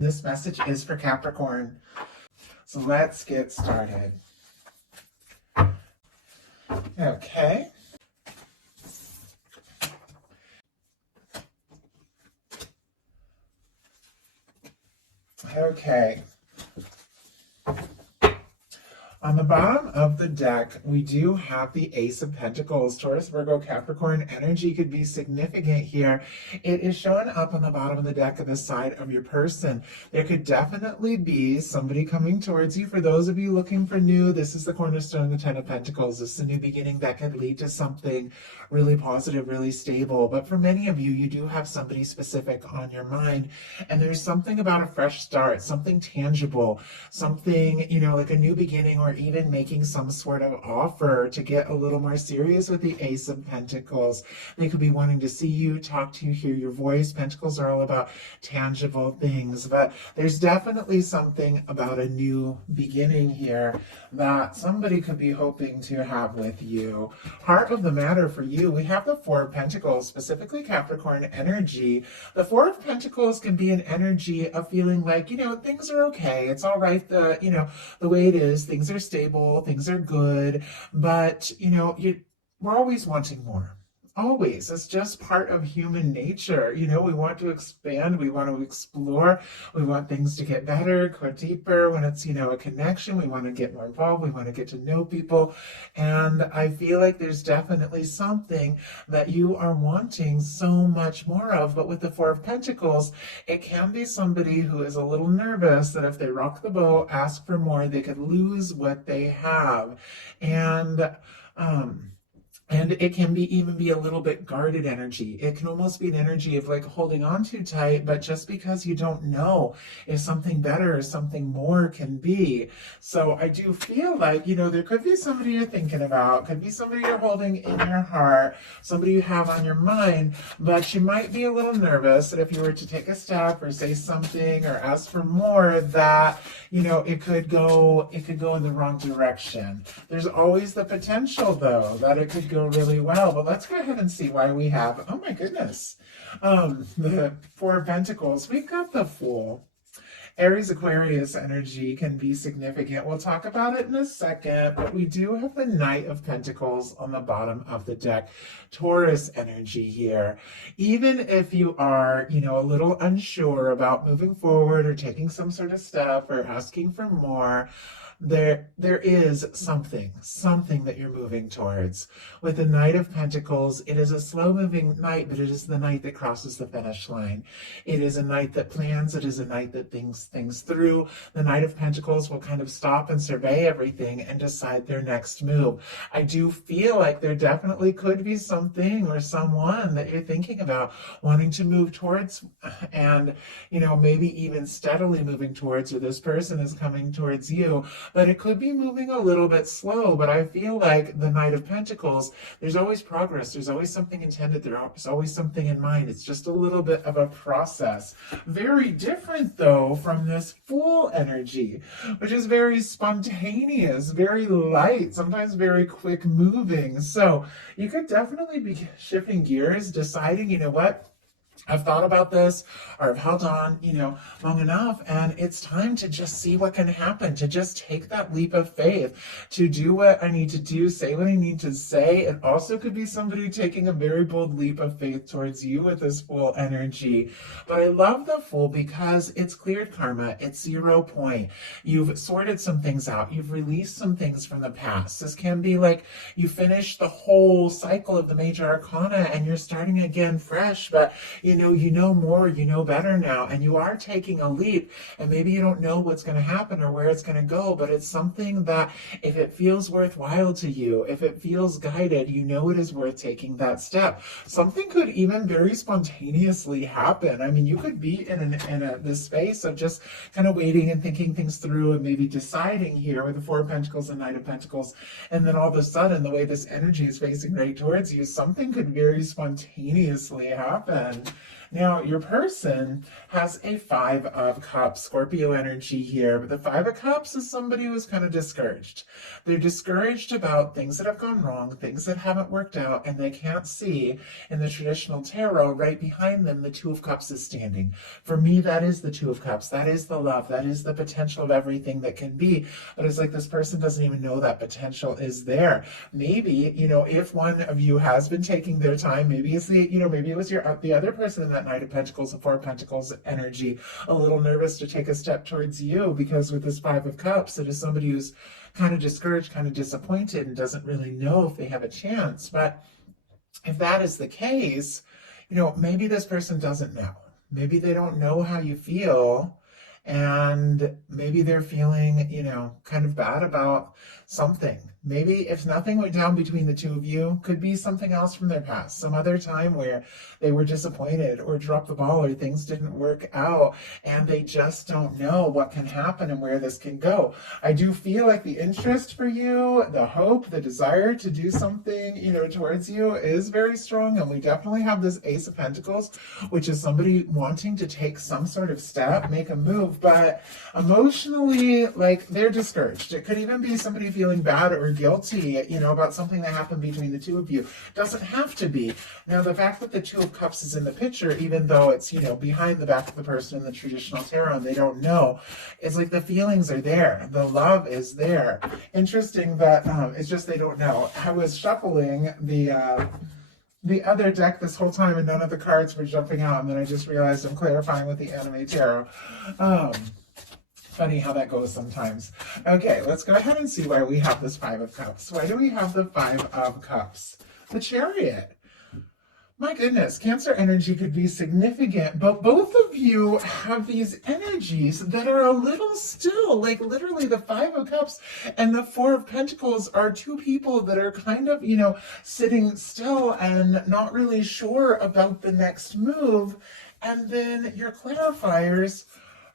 This message is for Capricorn. So let's get started. Okay. Okay. On the bottom of the deck, we do have the Ace of Pentacles. Taurus, Virgo, Capricorn energy could be significant here. It is showing up on the bottom of the deck at the side of your person. There could definitely be somebody coming towards you. For those of you looking for new, this is the cornerstone of the Ten of Pentacles. This is a new beginning that could lead to something really positive, really stable. But for many of you, you do have somebody specific on your mind. And there's something about a fresh start, something tangible, something, like a new beginning, or even making some sort of offer to get a little more serious with the Ace of Pentacles. They could be wanting to see you, talk to you, hear your voice. Pentacles are all about tangible things, but there's definitely something about a new beginning here that somebody could be hoping to have with you. Heart of the matter for you, we have the Four of Pentacles, specifically Capricorn energy. The Four of Pentacles can be an energy of feeling like, things are okay. It's all right. The way it is, things are stable, things are good, but we're always wanting more. Always. It's just part of human nature. We want to expand, we want to explore, we want things to get better, go deeper. When it's, a connection, we want to get more involved, we want to get to know people. And I feel like there's definitely something that you are wanting so much more of. But with the Four of Pentacles, it can be somebody who is a little nervous that if they rock the boat, ask for more, they could lose what they have. And it can even be a little bit guarded energy. It can almost be an energy of like holding on too tight, but just because you don't know if something better or something more can be. So I do feel like, there could be somebody you're thinking about, could be somebody you're holding in your heart, somebody you have on your mind, but you might be a little nervous that if you were to take a step or say something or ask for more, that, it could go in the wrong direction. There's always the potential though, that it could go really well. But let's go ahead and see why we have, oh my goodness, the Four of Pentacles. We've got the Fool. Aries Aquarius energy can be significant. We'll talk about it in a second, but we do have the Knight of Pentacles on the bottom of the deck. Taurus energy here. Even if you are, a little unsure about moving forward or taking some sort of step or asking for more, there is something that you're moving towards. With the Knight of Pentacles, it is a slow-moving knight, but it is the knight that crosses the finish line. It is a knight that plans. It is a knight that thinks things through. The Knight of Pentacles will kind of stop and survey everything and decide their next move. I do feel like there definitely could be something or someone that you're thinking about wanting to move towards, and maybe even steadily moving towards, or this person is coming towards you. But it could be moving a little bit slow. But I feel like the Knight of Pentacles, there's always progress. There's always something intended. There's always something in mind. It's just a little bit of a process. Very different, though, from this Fool energy, which is very spontaneous, very light, sometimes very quick moving. So you could definitely be shifting gears, deciding, what? I've thought about this, or I've held on, long enough, and it's time to just see what can happen, to just take that leap of faith, to do what I need to do, say what I need to say. It also could be somebody taking a very bold leap of faith towards you with this Fool energy. But I love the Fool because it's cleared karma. It's 0 point. You've sorted some things out. You've released some things from the past. This can be like you finish the whole cycle of the major arcana and you're starting again fresh, but you know more, you know better now, and you are taking a leap, and maybe you don't know what's going to happen or where it's going to go, but it's something that if it feels worthwhile to you, if it feels guided, it is worth taking that step. Something could even very spontaneously happen. I mean, you could be in this space of just kind of waiting and thinking things through and maybe deciding here with the Four of Pentacles and Knight of Pentacles, and then all of a sudden, the way this energy is facing right towards you, something could very spontaneously happen. Now, your person has a Five of Cups, Scorpio energy here, but the Five of Cups is somebody who's kind of discouraged. They're discouraged about things that have gone wrong, things that haven't worked out, and they can't see in the traditional tarot right behind them the Two of Cups is standing. For me, that is the Two of Cups. That is the love. That is the potential of everything that can be. But it's like this person doesn't even know that potential is there. Maybe, if one of you has been taking their time, maybe it's maybe it was the other person in that Knight of Pentacles, the Four of Pentacles energy, a little nervous to take a step towards you, because with this Five of Cups, it is somebody who's kind of discouraged, kind of disappointed, and doesn't really know if they have a chance. But if that is the case, maybe this person doesn't know. Maybe they don't know how you feel, and maybe they're feeling, kind of bad about something. Maybe if nothing went down between the two of you, could be something else from their past, some other time where they were disappointed or dropped the ball or things didn't work out, and they just don't know what can happen and where this can go. I do feel like the interest for you, the hope, the desire to do something, towards you is very strong, and we definitely have this Ace of Pentacles, which is somebody wanting to take some sort of step, make a move, but emotionally, like, they're discouraged. It could even be somebody feeling bad or guilty, about something that happened between the two of you. Doesn't have to be. Now, the fact that the Two of Cups is in the picture, even though it's, behind the back of the person in the traditional tarot and they don't know, it's like the feelings are there. The love is there. Interesting that it's just they don't know. I was shuffling the other deck this whole time and none of the cards were jumping out, and then I just realized I'm clarifying with the anime tarot. Funny how that goes sometimes. Okay, let's go ahead and see why we have this Five of Cups. Why do we have the Five of Cups? The Chariot. My goodness, Cancer energy could be significant, but both of you have these energies that are a little still. Like, literally, the Five of Cups and the Four of Pentacles are two people that are kind of, sitting still and not really sure about the next move. And then your clarifiers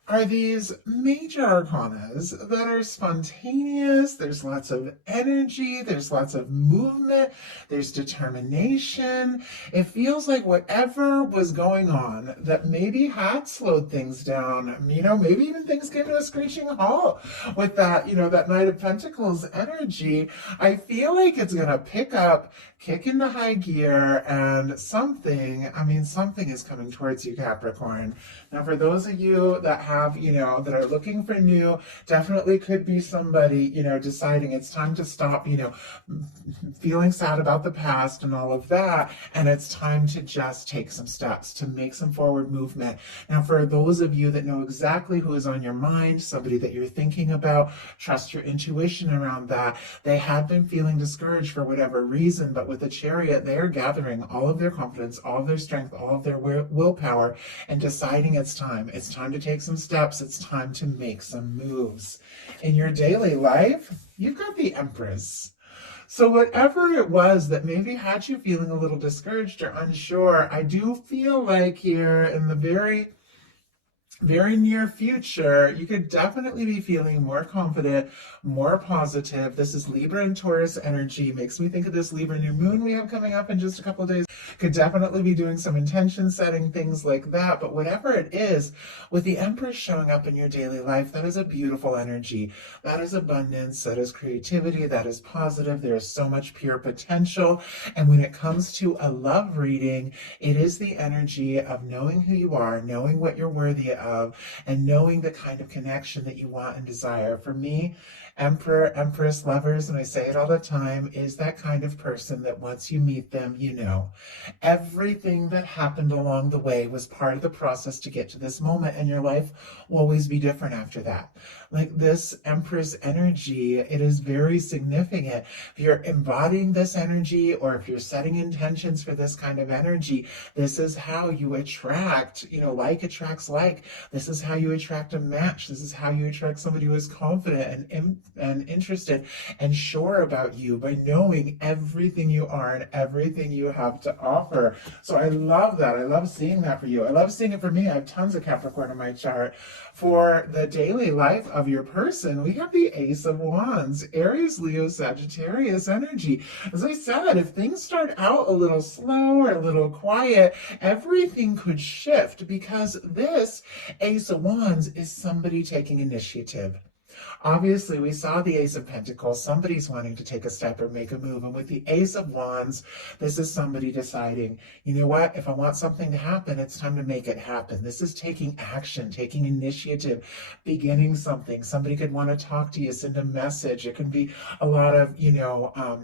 are these major arcanas that are spontaneous. There's lots of energy, there's lots of movement, there's determination. It feels like whatever was going on that maybe had slowed things down, maybe even things came to a screeching halt with that, that Knight of Pentacles energy. I feel like it's going to pick up, kick into high gear, and something is coming towards you, Capricorn. Now, for those of you that have, that are looking for new, definitely could be somebody, deciding it's time to stop, feeling sad about the past and all of that, and it's time to just take some steps, to make some forward movement. Now, for those of you that know exactly who is on your mind, somebody that you're thinking about, trust your intuition around that. They have been feeling discouraged for whatever reason, but with the Chariot, they are gathering all of their confidence, all of their strength, all of their willpower, and deciding it's time. It's time to take some steps. It's time to make some moves. In your daily life, you've got the Empress. So whatever it was that maybe had you feeling a little discouraged or unsure, I do feel like here in the very near future, you could definitely be feeling more confident, more positive. This is Libra and Taurus energy. Makes me think of this Libra new moon we have coming up in just a couple of days. Could definitely be doing some intention setting, things like that. But whatever it is, with the Empress showing up in your daily life, that is a beautiful energy. That is abundance. That is creativity. That is positive. There is so much pure potential. And when it comes to a love reading, it is the energy of knowing who you are, knowing what you're worthy of, and knowing the kind of connection that you want and desire. For me, Emperor, Empress, lovers, and I say it all the time, is that kind of person that once you meet them, everything that happened along the way was part of the process to get to this moment, and your life will always be different after that. Like this Empress energy, it is very significant. If you're embodying this energy, or if you're setting intentions for this kind of energy, this is how you attract, like attracts like. This is how you attract a match. This is how you attract somebody who is confident and interested and sure about you, by knowing everything you are and everything you have to offer. So I love that. I love seeing that for you. I love seeing it for me. I have tons of Capricorn in my chart. For the daily life of your person, we have the Ace of Wands, Aries, Leo, Sagittarius energy. As I said, if things start out a little slow or a little quiet, everything could shift, because this Ace of Wands is somebody taking initiative. Obviously, we saw the Ace of Pentacles. Somebody's wanting to take a step or make a move. And with the Ace of Wands, this is somebody deciding, you know what, if I want something to happen, it's time to make it happen. This is taking action, taking initiative, beginning something. Somebody could want to talk to you, send a message. It can be a lot of,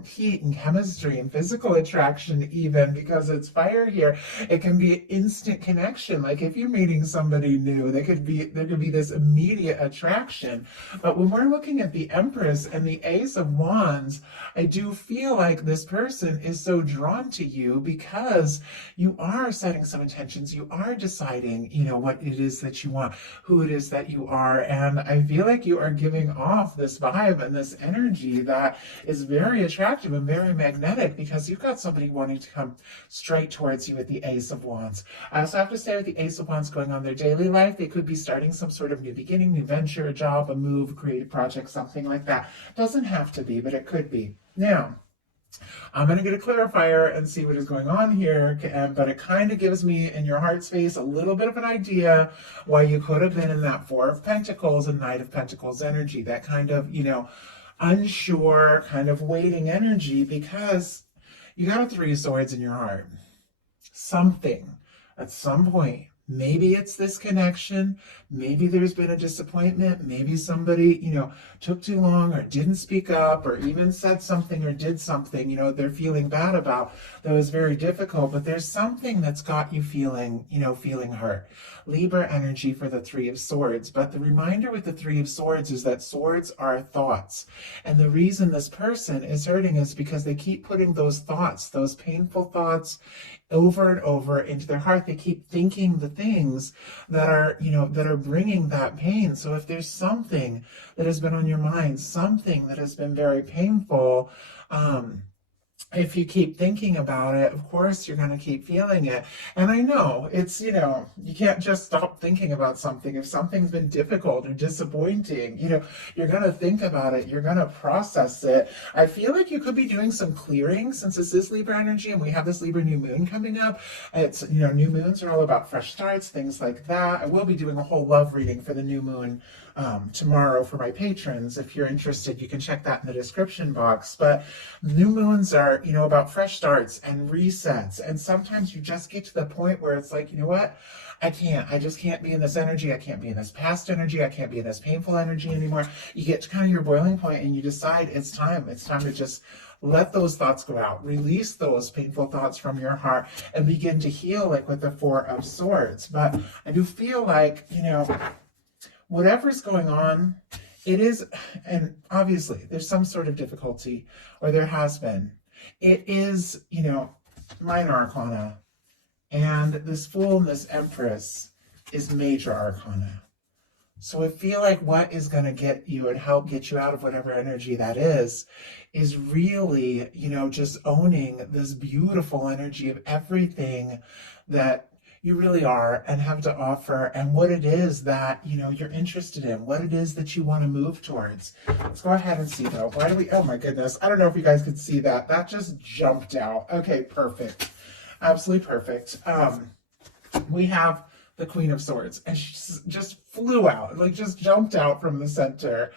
heat and chemistry and physical attraction, even because it's fire here. It can be an instant connection. Like if you're meeting somebody new, there could be this immediate attraction. But when we're looking at the Empress and the Ace of Wands, I do feel like this person is so drawn to you because you are setting some intentions. You are deciding, what it is that you want, who it is that you are. And I feel like you are giving off this vibe and this energy that is very attractive and very magnetic, because you've got somebody wanting to come straight towards you with the Ace of Wands. I also have to say, with the Ace of Wands going on their daily life, they could be starting some sort of new beginning, new venture, a job, a move, creative project, something like that. Doesn't have to be, but it could be. Now, I'm going to get a clarifier and see what is going on here, but it kind of gives me, in your heart space, a little bit of an idea why you could have been in that Four of Pentacles and Knight of Pentacles energy, that kind of, unsure, kind of waiting energy, because you got a Three of Swords in your heart. Something, at some point, maybe it's this connection, maybe there's been a disappointment, maybe somebody, took too long or didn't speak up or even said something or did something, they're feeling bad about, that was very difficult, but there's something that's got you feeling, feeling hurt. Libra energy for the Three of Swords, but the reminder with the Three of Swords is that swords are thoughts. And the reason this person is hurting is because they keep putting those thoughts, those painful thoughts, over and over into their heart. They keep thinking the things that are, that are bringing that pain. So if there's something that has been on your mind, something that has been very painful, if you keep thinking about it, of course, you're going to keep feeling it. And I know it's, you can't just stop thinking about something. If something's been difficult or disappointing, you're going to think about it. You're going to process it. I feel like you could be doing some clearing, since this is Libra energy and we have this Libra new moon coming up. It's, new moons are all about fresh starts, things like that. I will be doing a whole love reading for the new moon tomorrow for my patrons. If you're interested, you can check that in the description box. But new moons are, about fresh starts and resets. And sometimes you just get to the point where it's like, you know what? I just can't be in this energy. I can't be in this past energy. I can't be in this painful energy anymore. You get to kind of your boiling point and you decide it's time. It's time to just let those thoughts go out, release those painful thoughts from your heart and begin to heal, like with the Four of Swords. But I do feel like, whatever's going on, it is, and obviously there's some sort of difficulty, or there has been. It is, minor arcana. And this Fool and this Empress is major arcana. So I feel like what is going to get you and help get you out of whatever energy that is really, just owning this beautiful energy of everything that you really are and have to offer, and what it is that, you're interested in, what it is that you want to move towards. Let's go ahead and see though. Oh my goodness. I don't know if you guys could see that. That just jumped out. Okay, perfect. Absolutely perfect. We have the Queen of Swords, and she just flew out, like just jumped out from the center,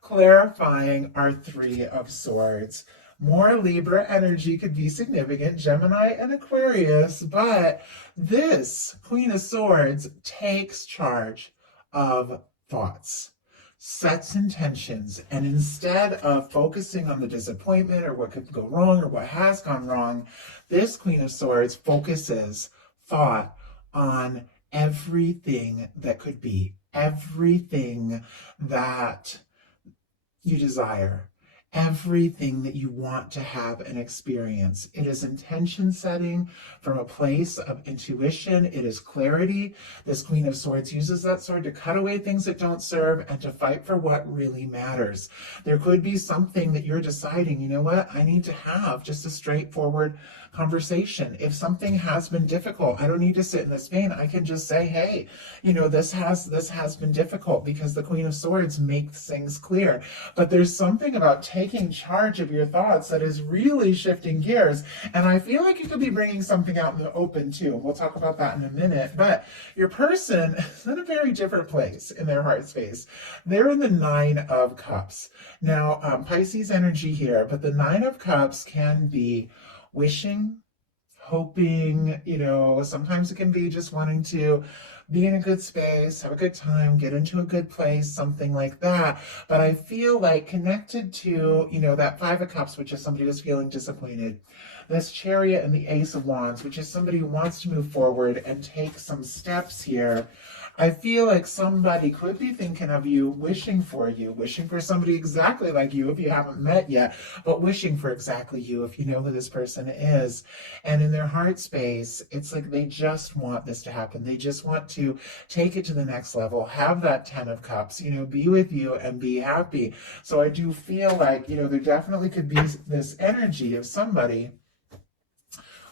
clarifying our Three of Swords. More Libra energy could be significant, Gemini and Aquarius, but this Queen of Swords takes charge of thoughts, sets intentions, and instead of focusing on the disappointment or what could go wrong or what has gone wrong, this Queen of Swords focuses thought on everything that could be, everything that you desire, everything that you want to have and experience. It is intention setting from a place of intuition. It is clarity. This Queen of Swords uses that sword to cut away things that don't serve and to fight for what really matters. There could be something that you're deciding, you know what, I need to have just a straightforward conversation. If something has been difficult, I don't need to sit in this pain. I can just say, hey, you know, this has been difficult, because the Queen of Swords makes things clear. But there's something about taking charge of your thoughts that is really shifting gears. And I feel like you could be bringing something out in the open too. We'll talk about that in a minute. But your person is in a very different place in their heart space. They're in the Nine of Cups. Now, Pisces energy here, but the Nine of Cups can be wishing, hoping, you know, sometimes it can be just wanting to be in a good space, have a good time, get into a good place, something like that. But I feel like connected to, you know, that Five of Cups, which is somebody who's feeling disappointed, this Chariot and the Ace of Wands, which is somebody who wants to move forward and take some steps here. I feel like somebody could be thinking of you, wishing for somebody exactly like you if you haven't met yet, but wishing for exactly you if you know who this person is. And in their heart space, it's like they just want this to happen. They just want to take it to the next level, have that Ten of Cups, you know, be with you and be happy. So I do feel like, you know, there definitely could be this energy of somebody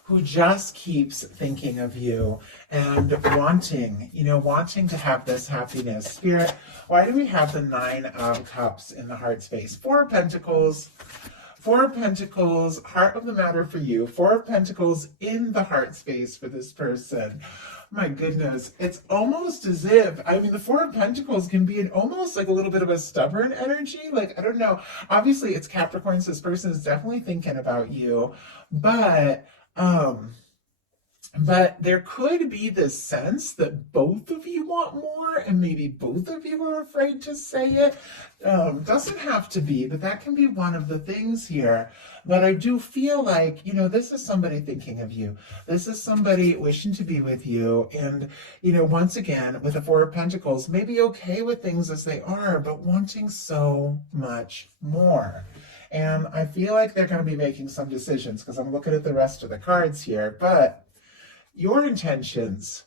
who just keeps thinking of you and wanting, you know, wanting to have this happiness. Spirit, why do we have the Nine of Cups in the heart space? Four of Pentacles, heart of the matter for you. Four of Pentacles in the heart space for this person. My goodness, it's almost as if, I mean, the Four of Pentacles can be almost like a little bit of a stubborn energy. Like, I don't know. Obviously, it's Capricorn, so this person is definitely thinking about you, but there could be this sense that both of you want more and maybe both of you are afraid to say it. Doesn't have to be, but that can be one of the things here. But I do feel like, you know, this is somebody thinking of you. This is somebody wishing to be with you. And, you know, once again, with the Four of Pentacles, maybe okay with things as they are, but wanting so much more. And I feel like they're going to be making some decisions because I'm looking at the rest of the cards here. But your intentions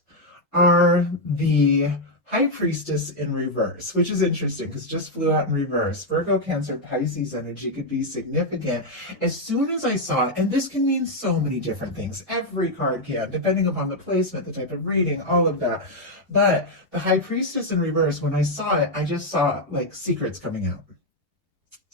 are the High Priestess in reverse, which is interesting because it just flew out in reverse. Virgo, Cancer, Pisces energy could be significant. As soon as I saw it, and this can mean so many different things. Every card can, depending upon the placement, the type of reading, all of that. But the High Priestess in reverse, when I saw it, I just saw like secrets coming out.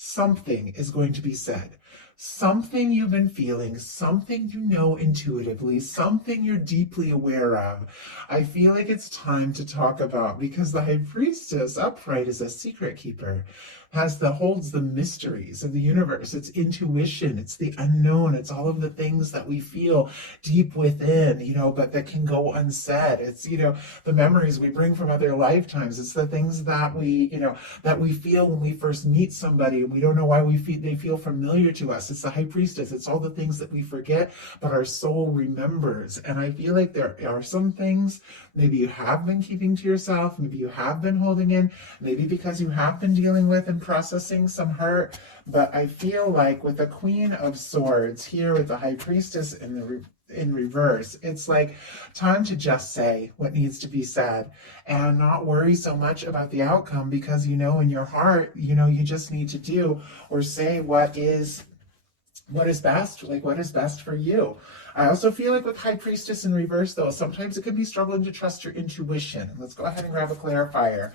Something is going to be said. Something you've been feeling, something you know intuitively, something you're deeply aware of. I feel like it's time to talk about, because the High Priestess upright is a secret keeper, holds the mysteries of the universe. It's intuition, it's the unknown, it's all of the things that we feel deep within, you know, but that can go unsaid. It's, you know, the memories we bring from other lifetimes. It's the things that we, you know, that we feel when we first meet somebody and we don't know why they feel familiar to us. It's the High Priestess. It's all the things that we forget, but our soul remembers. And I feel like there are some things maybe you have been keeping to yourself, maybe you have been holding in, maybe because you have been dealing with and processing some hurt. But I feel like with the Queen of Swords here with the High Priestess in reverse, it's like time to just say what needs to be said and not worry so much about the outcome, because you know in your heart, you know, you just need to do or say what is best, like what is best for you. I also feel like with High Priestess in reverse, though, sometimes it could be struggling to trust your intuition. Let's go ahead and grab a clarifier.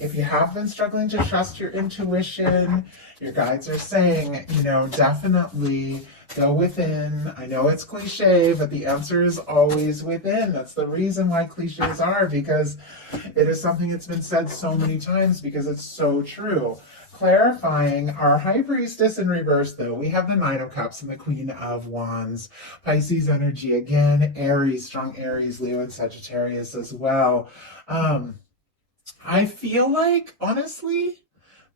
If you have been struggling to trust your intuition, your guides are saying, you know, definitely go within. I know it's cliche, but the answer is always within. That's the reason why cliches are, because it is something that's been said so many times, because it's so true. Clarifying our High Priestess in reverse, though, we have the Nine of Cups and the Queen of Wands. Pisces energy again, Aries, strong Aries, Leo, and Sagittarius as well. I feel like, honestly,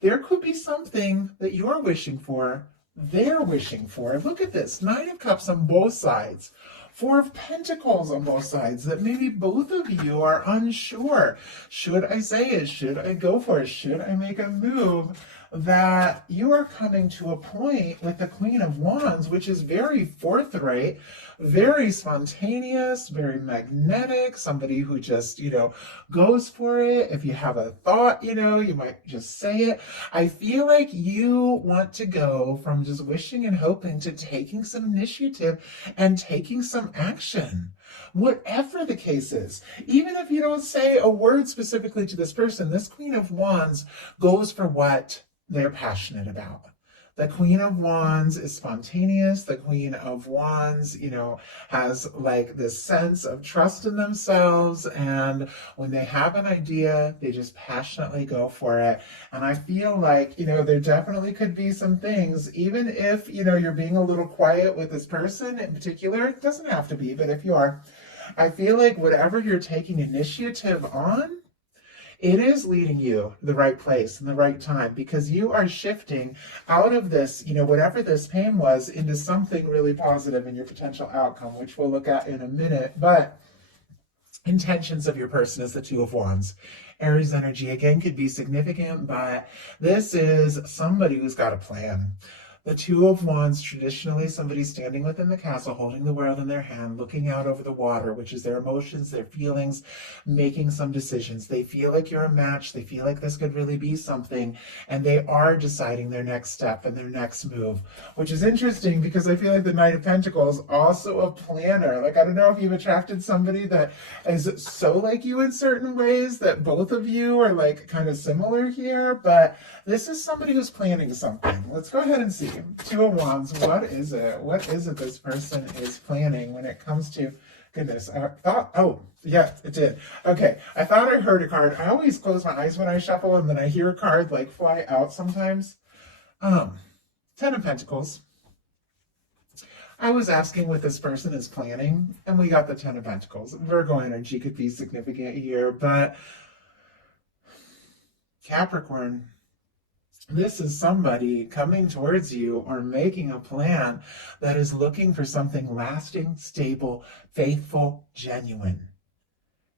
there could be something that you're wishing for, they're wishing for. Look at this, Nine of Cups on both sides. Four of Pentacles on both sides, that maybe both of you are unsure. Should I say it? Should I go for it? Should I make a move? that you are coming to a point with the Queen of Wands, which is very forthright, very spontaneous, very magnetic, somebody who just, goes for it. If you have a thought, you might just say it. I feel like you want to go from just wishing and hoping to taking some initiative and taking some action. Whatever the case is, even if you don't say a word specifically to this person, this Queen of Wands goes for what they're passionate about. The Queen of Wands is spontaneous. The Queen of Wands, has like this sense of trust in themselves. And when they have an idea, they just passionately go for it. And I feel like, there definitely could be some things, even if, you're being a little quiet with this person in particular, it doesn't have to be, but if you are, I feel like whatever you're taking initiative on, it is leading you the right place in the right time, because you are shifting out of this, whatever this pain was, into something really positive in your potential outcome, which we'll look at in a minute. But intentions of your person is the Two of Wands. Aries energy, again, could be significant, but this is somebody who's got a plan. The Two of Wands, traditionally somebody standing within the castle, holding the world in their hand, looking out over the water, which is their emotions, their feelings, making some decisions. They feel like you're a match. They feel like this could really be something, and they are deciding their next step and their next move, which is interesting because I feel like the Knight of Pentacles also a planner. Like, I don't know if you've attracted somebody that is so like you in certain ways that both of you are like kind of similar here, but this is somebody who's planning something. Let's go ahead and see. Two of Wands, what is it? What is it this person is planning when it comes to, goodness, I thought, oh, yeah, it did. Okay, I thought I heard a card. I always close my eyes when I shuffle, and then I hear a card like fly out sometimes. Ten of Pentacles. I was asking what this person is planning, and we got the Ten of Pentacles. Virgo energy could be significant here, but Capricorn, this is somebody coming towards you or making a plan that is looking for something lasting, stable, faithful, genuine.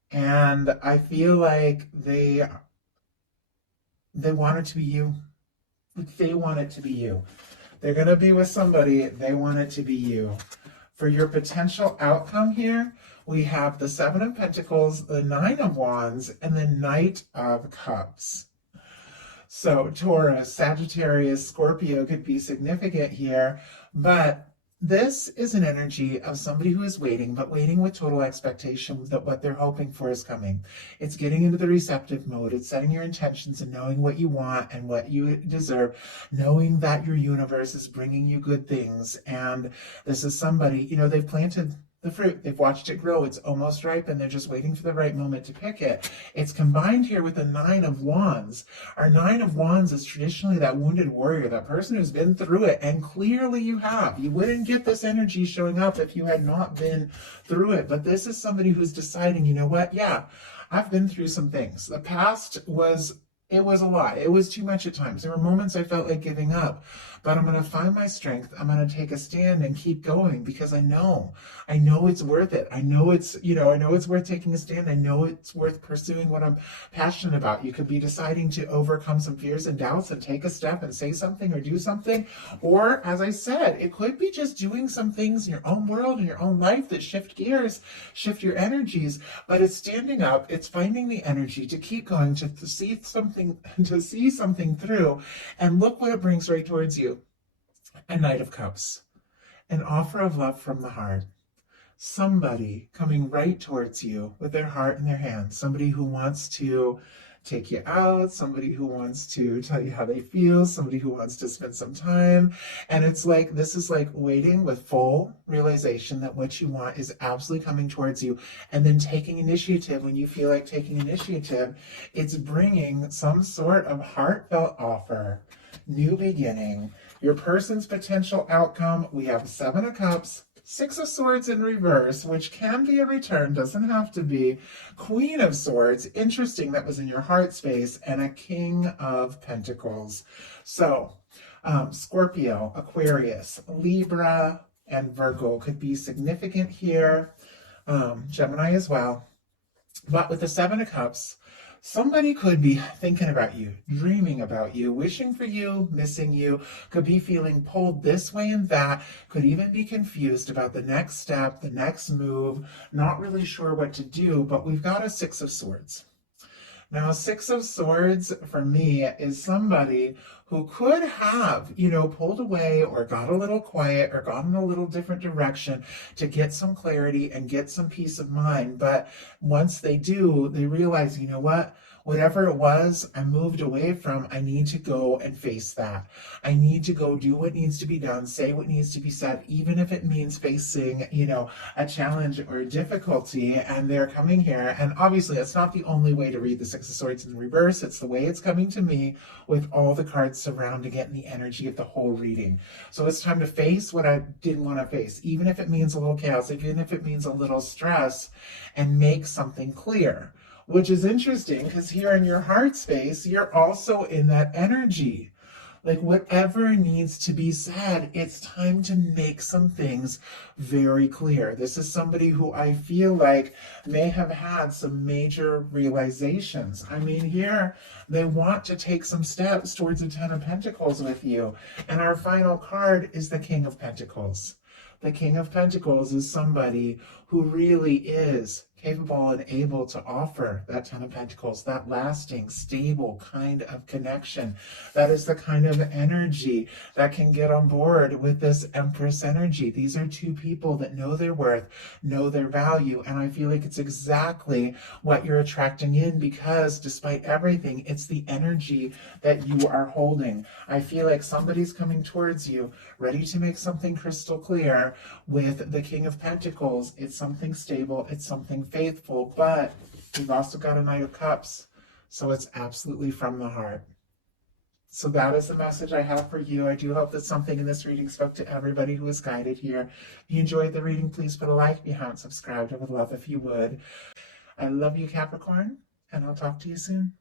And I feel like they want it to be you. They want it to be you. They're going to be with somebody. They want it to be you. For your potential outcome here, we have the Seven of Pentacles, the Nine of Wands, and the Knight of Cups. So Taurus, Sagittarius, Scorpio could be significant here, but this is an energy of somebody who is waiting, but waiting with total expectation that what they're hoping for is coming. It's getting into the receptive mode. It's setting your intentions and knowing what you want and what you deserve, knowing that your universe is bringing you good things. And this is somebody, they've planted the fruit. They've watched it grow. It's almost ripe, and they're just waiting for the right moment to pick it. It's combined here with the Nine of Wands. Our Nine of Wands is traditionally that wounded warrior, that person who's been through it, and clearly you have. You wouldn't get this energy showing up if you had not been through it. But this is somebody who's deciding, you know what? Yeah, I've been through some things. The past was a lot. It was too much at times. There were moments I felt like giving up, but I'm going to find my strength. I'm going to take a stand and keep going because I know it's worth it. I know it's worth taking a stand. I know it's worth pursuing what I'm passionate about. You could be deciding to overcome some fears and doubts and take a step and say something or do something. Or, as I said, it could be just doing some things in your own world, in your own life that shift gears, shift your energies, but it's standing up. It's finding the energy to keep going, to see something through, and look what it brings right towards you. A Knight of Cups, an offer of love from the heart. Somebody coming right towards you with their heart in their hand. Somebody who wants to take you out, somebody who wants to tell you how they feel, somebody who wants to spend some time. And it's like, this is like waiting with full realization that what you want is absolutely coming towards you, and then taking initiative. When you feel like taking initiative, it's bringing some sort of heartfelt offer, new beginning. Your person's potential outcome, we have Seven of Cups, Six of Swords in reverse, which can be a return, doesn't have to be. Queen of Swords, interesting, that was in your heart space, and a King of Pentacles. So, Scorpio, Aquarius, Libra, and Virgo could be significant here. Gemini as well. But with the Seven of Cups, Somebody could be thinking about you, dreaming about you, wishing for you, missing you, could be feeling pulled this way and that, could even be confused about the next step, the next move, not really sure what to do, but we've got a Six of Swords. Now, Six of Swords for me is somebody who could have, pulled away or got a little quiet or gone in a little different direction to get some clarity and get some peace of mind. But once they do, they realize, you know what? Whatever it was I moved away from, I need to go and face that. I need to go do what needs to be done, say what needs to be said, even if it means facing, a challenge or a difficulty. And they're coming here. And obviously, it's not the only way to read the Six of Swords in reverse. It's the way it's coming to me with all the cards surrounding it and the energy of the whole reading. So it's time to face what I didn't want to face, even if it means a little chaos, even if it means a little stress, and make something clear. Which is interesting because here in your heart space, you're also in that energy. Like whatever needs to be said, it's time to make some things very clear. This is somebody who I feel like may have had some major realizations. I mean, here they want to take some steps towards the Ten of Pentacles with you. And our final card is the King of Pentacles. The King of Pentacles is somebody who really is capable and able to offer that Ten of Pentacles, that lasting, stable kind of connection. That is the kind of energy that can get on board with this Empress energy. These are two people that know their worth, know their value, and I feel like it's exactly what you're attracting in because despite everything, it's the energy that you are holding. I feel like somebody's coming towards you, ready to make something crystal clear with the King of Pentacles. It's something stable, it's something faithful, but we've also got a Knight of Cups, so it's absolutely from the heart. So that is the message I have for you. I do hope that something in this reading spoke to everybody who was guided here. If you enjoyed the reading, please put a like. If you haven't subscribed, I would love if you would. I love you, Capricorn, and I'll talk to you soon.